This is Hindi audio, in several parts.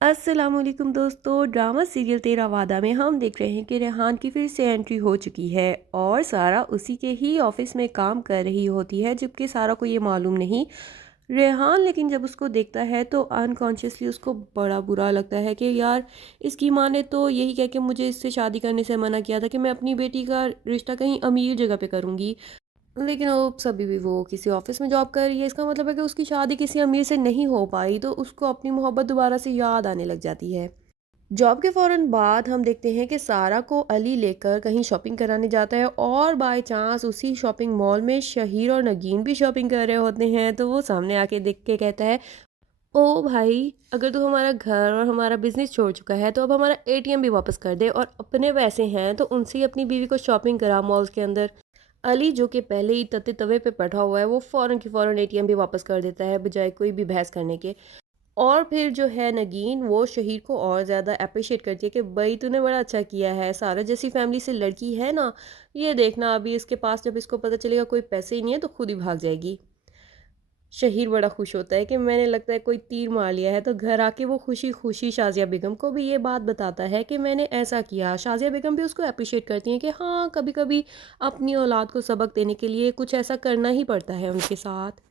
अस्सलामुअलैकुम दोस्तों, ड्रामा सीरियल तेरा वादा में हम देख रहे हैं कि रेहान की फिर से एंट्री हो चुकी है और सारा उसी के ही ऑफिस में काम कर रही होती है, जबकि सारा को ये मालूम नहीं। रेहान लेकिन जब उसको देखता है तो अनकॉन्शियसली उसको बड़ा बुरा लगता है कि यार, इसकी माँ ने तो यही कह के मुझे इससे शादी करने से मना किया था कि मैं अपनी बेटी का रिश्ता कहीं अमीर जगह पे करूँगी। लेकिन वो सभी भी वो किसी ऑफिस में जॉब कर रही है, इसका मतलब है कि उसकी शादी किसी अमीर से नहीं हो पाई, तो उसको अपनी मोहब्बत दोबारा से याद आने लग जाती है। जॉब के फ़ौरन बाद हम देखते हैं कि सारा को अली लेकर कहीं शॉपिंग कराने जाता है और बाय चांस उसी शॉपिंग मॉल में शहीर और नगीन भी शॉपिंग कर रहे होते हैं, तो वो सामने आके देख के कहता है, ओ भाई, अगर तू हमारा घर और हमारा बिजनेस छोड़ चुका है तो अब हमारा एटीएम भी वापस कर दे, और अपने पैसे हैं तो उनसे ही अपनी बीवी को शॉपिंग करा मॉल्स के अंदर। अली जो कि पहले ही तते तवे पे बैठा हुआ है, वो फ़ौरन की फ़ौरन एटीएम भी वापस कर देता है बजाय कोई भी बहस करने के। और फिर जो है नगीन, वो शहीर को और ज़्यादा अप्रिशिएट करती है कि भाई तूने बड़ा अच्छा किया है, सारा जैसी फैमिली से लड़की है ना, ये देखना अभी इसके पास जब इसको पता चलेगा कोई पैसे ही नहीं है तो खुद ही भाग जाएगी। शहीर बड़ा खुश होता है कि मैंने लगता है कोई तीर मार लिया है, तो घर आके वो खुशी खुशी शाज़िया बेगम को भी ये बात बताता है कि मैंने ऐसा किया। शाज़िया बेगम भी उसको अप्रिशिएट करती हैं कि हाँ, कभी कभी अपनी औलाद को सबक देने के लिए कुछ ऐसा करना ही पड़ता है उनके साथ।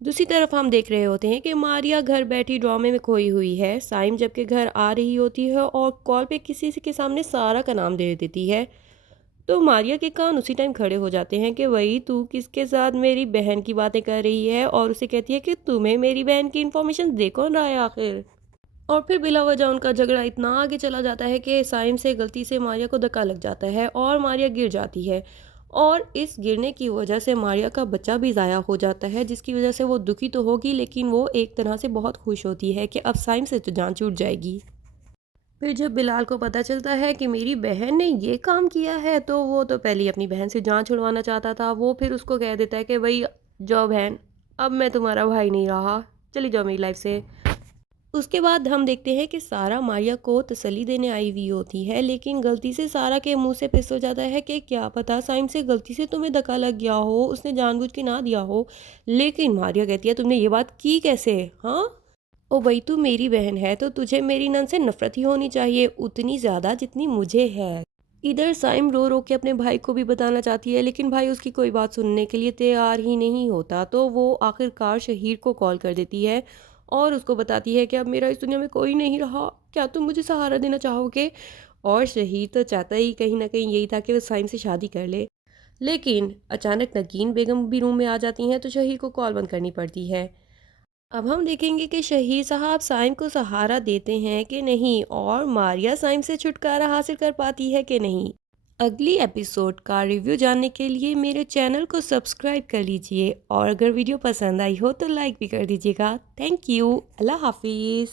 दूसरी तरफ हम देख रहे होते हैं कि मारिया घर बैठी ड्रामे में खोई हुई है। साइम जबकि घर आ रही होती है और कॉल पे किसी के सामने सारा का नाम दे देती है, तो मारिया के कान उसी टाइम खड़े हो जाते हैं कि वही तू किसके साथ मेरी बहन की बातें कर रही है, और उसे कहती है कि तुम्हें मेरी बहन की इन्फॉर्मेशन दे कौन रहा है आखिर। और फिर बिला वजह उनका झगड़ा इतना आगे चला जाता है कि साइम से गलती से मारिया को धक्का लग जाता है और मारिया गिर जाती है, और इस गिरने की वजह से मारिया का बच्चा भी ज़ाया हो जाता है, जिसकी वजह से वो दुखी तो होगी लेकिन वो एक तरह से बहुत खुश होती है कि अब साइम से तो जान छूट जाएगी। फिर जब बिलाल को पता चलता है कि मेरी बहन ने ये काम किया है, तो वो तो पहले ही अपनी बहन से जान छुड़वाना चाहता था। वो फिर उसको कह देता है कि भाई, जाओ बहन, अब मैं तुम्हारा भाई नहीं रहा, चली जाओ मेरी लाइफ से। उसके बाद हम देखते हैं कि सारा मारिया को तसल्ली देने आई हुई होती है, लेकिन गलती से सारा के मुंह से फिसल जाता है कि क्या पता साइम से गलती से तुम्हें धक्का लग गया हो, उसने जानबूझ के ना दिया हो। लेकिन मारिया कहती है, तुमने ये बात की कैसे? हाँ, ओ भाई, तू मेरी बहन है तो तुझे मेरी नन से नफरत ही होनी चाहिए, उतनी ज़्यादा जितनी मुझे है। इधर साइम रो रो के अपने भाई को भी बताना चाहती है, लेकिन भाई उसकी कोई बात सुनने के लिए तैयार ही नहीं होता, तो वो आखिरकार शहीर को कॉल कर देती है और उसको बताती है कि अब मेरा इस दुनिया में कोई नहीं रहा, क्या तुम मुझे सहारा देना चाहोगे। और शहीर तो चाहता ही कहीं ना कहीं यही था कि वो साइम से शादी कर ले। लेकिन अचानक नगीन बेगम भी रूम में आ जाती हैं, तो शहीर को कॉल बंद करनी पड़ती है। अब हम देखेंगे कि शहीद साहब साइम को सहारा देते हैं कि नहीं, और मारिया साइम से छुटकारा हासिल कर पाती है कि नहीं। अगली एपिसोड का रिव्यू जानने के लिए मेरे चैनल को सब्सक्राइब कर लीजिए, और अगर वीडियो पसंद आई हो तो लाइक भी कर दीजिएगा। Thank you. अल्लाह हाफिज़।